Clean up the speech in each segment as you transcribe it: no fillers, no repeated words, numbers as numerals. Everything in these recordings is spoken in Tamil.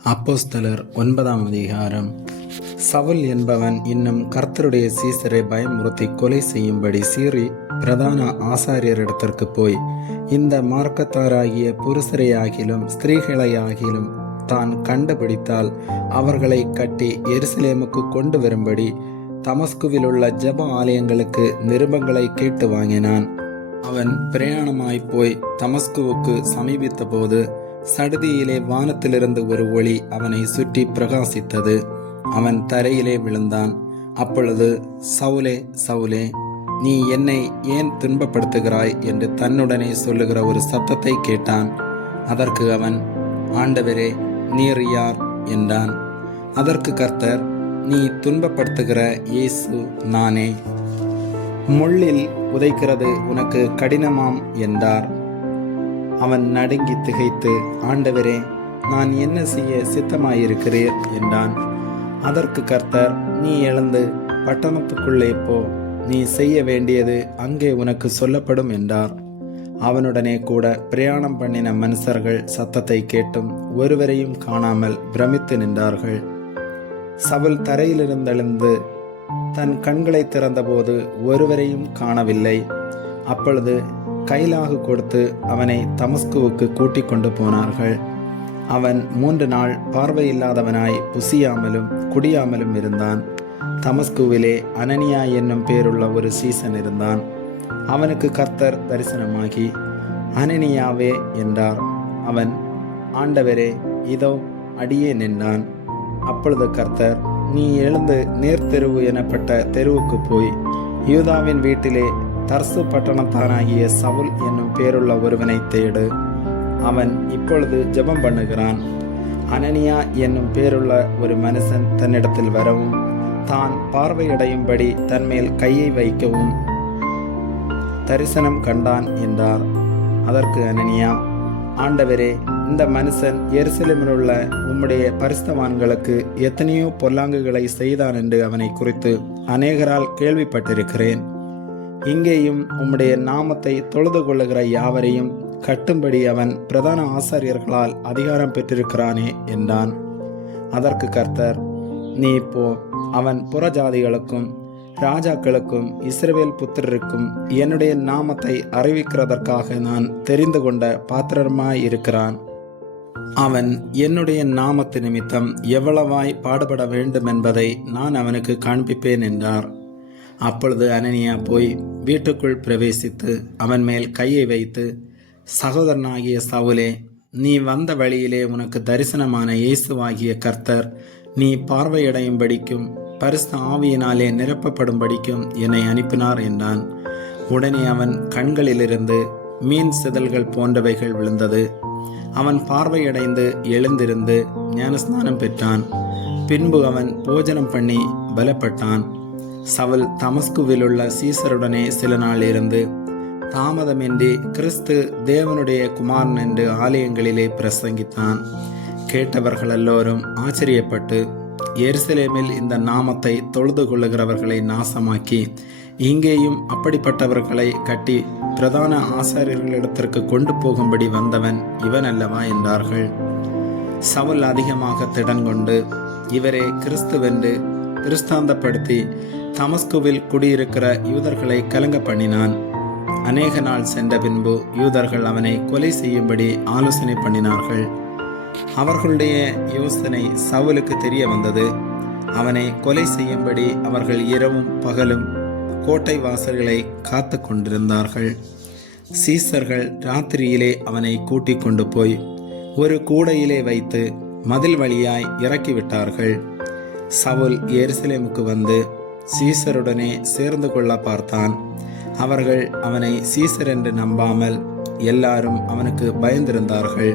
அப்போஸ்தலர் 9ஆம் அதிகாரம். சவுல் என்பவன் இன்னும் கர்த்தருடைய சீசரை பயமுறுத்தி கொலை செய்யும்படி சீறி பிரதான ஆசாரியரிடத்திற்கு போய், இந்த மார்க்கத்தாராகிய புருஷரையாகிலும் ஸ்திரீகளையாகிலும் தான் கண்டுபிடித்தால் அவர்களை கட்டி எருசலேமுக்கு கொண்டு வரும்படி தமஸ்குவில் உள்ள ஜெப ஆலயங்களுக்கு நிருபங்களை கேட்டு வாங்கினான். அவன் பிரயாணமாய்ப்போய் தமஸ்குவுக்கு சமீபித்த போது சடுதியிலே வானத்திலிருந்து ஒரு ஒளி அவனை சுற்றி பிரகாசித்தது. அவன் தரையிலே விழுந்தான். அப்பொழுது, சவுலே, சவுலே, நீ என்னை ஏன் துன்பப்படுத்துகிறாய் என்று தன்னுடனே சொல்லுகிற ஒரு சத்தத்தை கேட்டான். அதற்கு அவன், ஆண்டவரே, நீர் யார் என்றான். அதற்கு கர்த்தர், நீ துன்பப்படுத்துகிற இயேசு நானே. முள்ளில் உதைக்கிறது உனக்கு கடினமாம் என்றார். அவன் நடுங்கி திகைத்து, ஆண்டவரே, நான் என்ன செய்ய சித்தமாயிருக்கிறீர் என்றான். அதற்கு கர்த்தர், நீ எழுந்து பட்டணத்துக்குள்ளே போ, நீ செய்ய வேண்டியது அங்கே உனக்கு சொல்லப்படும் என்றார். அவனுடனே கூட பிரயாணம் பண்ணின மனுஷர்கள் சத்தத்தை கேட்டும் ஒருவரையும் காணாமல் பிரமித்து நின்றார்கள். சவுல் தரையிலிருந்தெழுந்து தன் கண்களை திறந்தபோது ஒருவரையும் காணவில்லை. அப்பொழுது கைலாகு கொடுத்து அவனை தமஸ்குவுக்கு கூட்டிக் கொண்டு போனார்கள். அவன் 3 நாள் பார்வையில்லாதவனாய் புசியாமலும் குடியாமலும் இருந்தான். தமஸ்குவிலே அனனியா என்னும் பேருள்ள ஒரு சீசன் இருந்தான். அவனுக்கு கர்த்தர் தரிசனமாகி, அனனியாவே என்றார். அவன், ஆண்டவரே, இதோ அடியேன் என்றான். அப்பொழுது கர்த்தர், நீ எழுந்து நேர்த்தெருவு எனப்பட்ட தெருவுக்கு போய் யூதாவின் வீட்டிலே தர்சு பட்டணத்தானாகிய சவுல் என்னும் பேருள்ள ஒருவனை தேடு. அவன் இப்பொழுது ஜெபம் பண்ணுகிறான். அனனியா என்னும் பேருள்ள ஒரு மனுஷன் தன்னிடத்தில் வரவும் தான் பார்வையடையும்படி தன்மேல் கையை வைக்கவும் தரிசனம் கண்டான் என்றார். அதற்கு அனனியா, ஆண்டவரே, இந்த மனுஷன் எருசலேமில் உள்ள உம்முடைய பரிசுத்தவான்களுக்கு எத்தனையோ பொல்லாங்குகளை செய்தான் என்று அவனை குறித்து அநேகரால் கேள்விப்பட்டிருக்கிறேன். இங்கேயும் உம்முடைய நாமத்தை தொழுது கொள்ளுகிற யாவரையும் கட்டும்படி அவன் பிரதான ஆசாரியர்களால் அதிகாரம் பெற்றிருக்கிறானே என்றான். அதற்கு கர்த்தர், நீ போ, அவன் புறஜாதிகளுக்கும் ராஜாக்களுக்கும் இஸ்ரவேல் புத்திரருக்கும் என்னுடைய நாமத்தை அறிவிக்கிறதற்காக நான் தெரிந்து கொண்ட பாத்திரமாயிருக்கிறான். அவன் என்னுடைய நாமத்து நிமித்தம் எவ்வளவாய் பாடுபட வேண்டும் என்பதை நான் அவனுக்கு காண்பிப்பேன் என்றார். அப்பொழுது அனனியா போய் வீட்டுக்குள் பிரவேசித்து அவன் மேல் கையை வைத்து, சகோதரனாகிய சவுலே, நீ வந்த வழியிலே உனக்கு தரிசனமான இயேசுவாகிய கர்த்தர் நீ பார்வையடையும்படிக்கும் பரிசுத்த ஆவியினாலே நிரப்பப்படும்படிக்கும் என்னை அனுப்பினார் என்றான். உடனே அவன் கண்களிலிருந்து மீன் சிதல்கள் போன்றவைகள் விழுந்தது. அவன் பார்வையடைந்து எழுந்திருந்து ஞானஸ்நானம் பெற்றான். பின்பு அவன் போஜனம் பண்ணி பலப்பட்டான். சவுல் தமஸ்குவில் உள்ள சீசருடனே சில நாள் இருந்து தாமதமின்றி கிறிஸ்து தேவனுடைய குமாரன் என்று ஆலயங்களிலே பிரசங்கித்தான். கேட்டவர்கள் எல்லோரும் ஆச்சரியப்பட்டு, எருசலேமில் இந்த நாமத்தை தொழுது கொள்ளுகிறவர்களை நாசமாக்கி இங்கேயும் அப்படிப்பட்டவர்களை கட்டி பிரதான ஆசாரியர்களிடத்திற்கு கொண்டு போகும்படி வந்தவன் இவன் அல்லவா என்றார்கள். சவுல் அதிகமாக திடன் கொண்டு இவரே கிறிஸ்துவென்று திருஷ்டாந்தப்படுத்தி தமஸ்குவில் குடியிருக்கிற யூதர்களை கலங்க பண்ணினான். அநேக நாள் சென்ற பின்பு யூதர்கள் அவனை கொலை செய்யும்படி ஆலோசனை பண்ணினார்கள். அவர்களுடைய யோசனை சவுலுக்கு தெரிய வந்தது. அவனை கொலை செய்யும்படி அவர்கள் இரவும் பகலும் கோட்டை வாசல்களை காத்து கொண்டிருந்தார்கள். சீசர்கள் ராத்திரியிலே அவனை கூட்டிக் கொண்டு போய் ஒரு கூடையிலே வைத்து மதில் வழியாய் இறக்கிவிட்டார்கள். சவுல் எருசலேமுக்கு வந்து சீசருடனே சேர்ந்து கொள்ள பார்த்தான். அவர்கள் அவனை சீசர் என்று நம்பாமல் எல்லாரும் அவனுக்கு பயந்திருந்தார்கள்.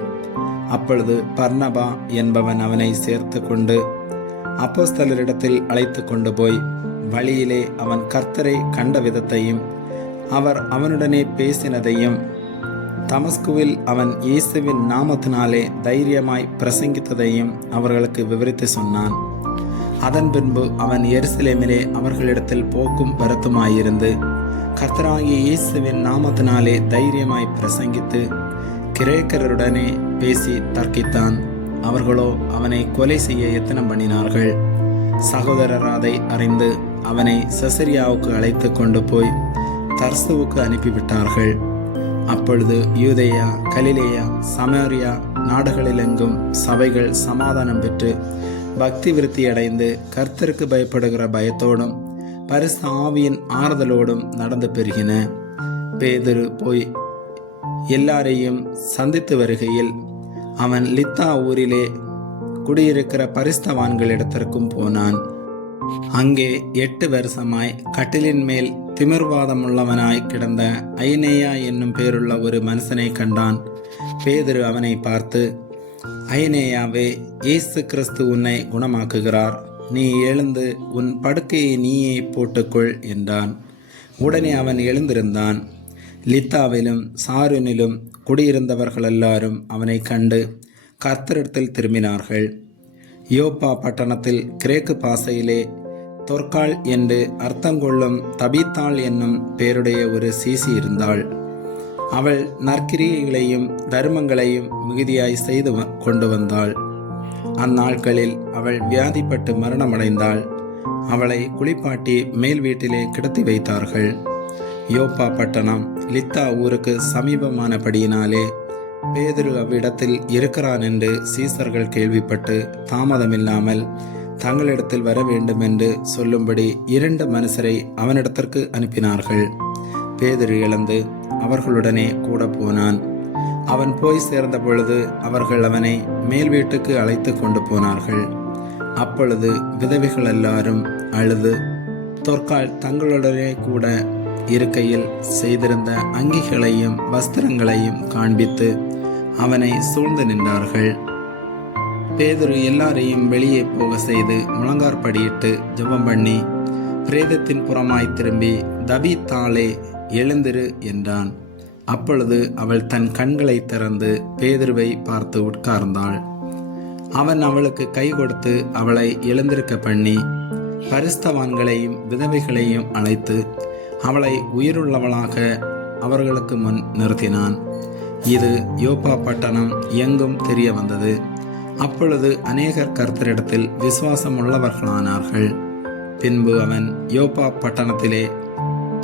அப்பொழுது பர்னபா என்பவன் அவனை சேர்த்து கொண்டு அப்போஸ்தலரிடத்தில் அழைத்து கொண்டு போய் வழியிலே அவன் கர்த்தரை கண்ட விதத்தையும் அவர் அவனுடனே பேசினதையும் தமஸ்குவில் அவன் இயேசுவின் நாமத்தினாலே தைரியமாய் பிரசங்கித்ததையும் அவர்களுக்கு விவரித்து சொன்னான். அதன் பின்பு அவன் எருசலேமிலே அவர்களிடத்தில் போக்கும் வருத்தமாயிருந்து கர்த்தராகிய இயேசுவின் நாமத்தினாலே தைரியமாய் பிரசங்கித்து கிரேக்கருடனே பேசி தர்க்கித்தான். அவர்களோ அவனை கொலை செய்ய எத்தனம் பண்ணினார்கள். சகோதரர் அதை அறிந்து அவனை செசரியாவுக்கு அழைத்து கொண்டு போய் தர்சுவுக்கு அனுப்பிவிட்டார்கள். அப்பொழுது யூதேயா, கலிலேயா, சமாரியா நாடுகளிலெங்கும் சபைகள் சமாதானம் பெற்று பக்தி விருத்தி அடைந்து கர்த்தருக்கு பயப்படுகிற பயத்தோடும் பரிசுத்த ஆவியின் ஆறுதலோடும் நடந்து பெருகின. பேதுரு போய் எல்லாரையும் சந்தித்து வருகையில் அவன் லித்தா ஊரிலே குடியிருக்கிற பரிசுத்தவான்களிடத்திற்கும் போனான். அங்கே 8 வருஷமாய் கட்டிலின் மேல் திமிர்வாதம் உள்ளவனாய் கிடந்த ஐனேயா என்னும் பேருள்ள ஒரு மனுஷனை கண்டான். பேதுரு அவனை பார்த்து, ஐனேயாவே, இயேசு கிறிஸ்து உன்னை குணமாக்குகிறார். நீ எழுந்து உன் படுக்கையை நீயே போட்டுக்கொள் என்றான். உடனே அவன் எழுந்திருந்தான். லித்தாவிலும் சாருனிலும் குடியிருந்தவர்கள் எல்லாரும் அவனை கண்டு கர்த்தரிடத்தில் திரும்பினார்கள். யோப்பா பட்டணத்தில் கிரேக்கு பாசையிலே தொற்காள் என்று அர்த்தங்கொள்ளும் தபீத்தாள் என்னும் பேருடைய ஒரு சீசி இருந்தாள். அவள் நற்கிரியைகளையும் தர்மங்களையும் மிகுதியாய் செய்து கொண்டு வந்தாள். அந்நாட்களில் அவள் வியாதிப்பட்டு மரணமடைந்தாள். அவளை குளிப்பாட்டி மேல் வீட்டிலே கிடத்தி வைத்தார்கள். யோப்பா பட்டணம் லித்தா ஊருக்கு சமீபமானபடியினாலே பேதுரு அவ்விடத்தில் இருக்கிறான் என்று சீசர்கள் கேள்விப்பட்டு தாமதமில்லாமல் தங்களிடத்தில் வர வேண்டும் என்று சொல்லும்படி 2 மனுஷரை அவனிடத்திற்கு அனுப்பினார்கள். பேதுரு எழுந்து அவர்களுடனே கூட போனான். அவன் போய் சேர்ந்த பொழுது அவர்கள் அவனை மேல் வீட்டுக்கு அழைத்து கொண்டு போனார்கள். அப்பொழுது விதவைகள் எல்லாரும் அழுது தொற்காள் தங்களுடனே கூட இருக்கையில் செய்திருந்த அங்கிகளையும் வஸ்திரங்களையும் காண்பித்து அவனை சூழ்ந்து நின்றார்கள். பேதுரு எல்லாரையும் வெளியே போக செய்து முழங்கார்படியிட்டு ஜெபம் பண்ணி பிரேதத்தின் புறமாய் திரும்பி, தபீத்தாளே, எழுந்திரு என்றான். அப்பொழுது அவள் தன் கண்களை திறந்து பேதுருவை பார்த்து உட்கார்ந்தாள். அவன் அவளுக்கு கை கொடுத்து அவளை எழுந்திருக்க பண்ணி பரிசுத்தவான்களையும் விதவைகளையும் அழைத்து அவளை உயிருள்ளவளாக அவர்களுக்கு முன் நிறுத்தினான். இது யோப்பா பட்டணம் எங்கும் தெரிய வந்தது. அப்பொழுது அநேகர் கர்த்தரிடத்தில் விசுவாசம் உள்ளவர்களானார்கள். பின்பு அவன் யோப்பா பட்டணத்திலே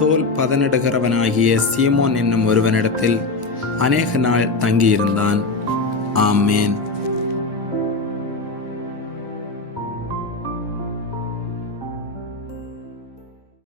தோல் பதனிடுகிறவனாகிய சீமோன் என்னும் ஒருவனிடத்தில் அநேக நாள் தங்கியிருந்தான். ஆமேன்.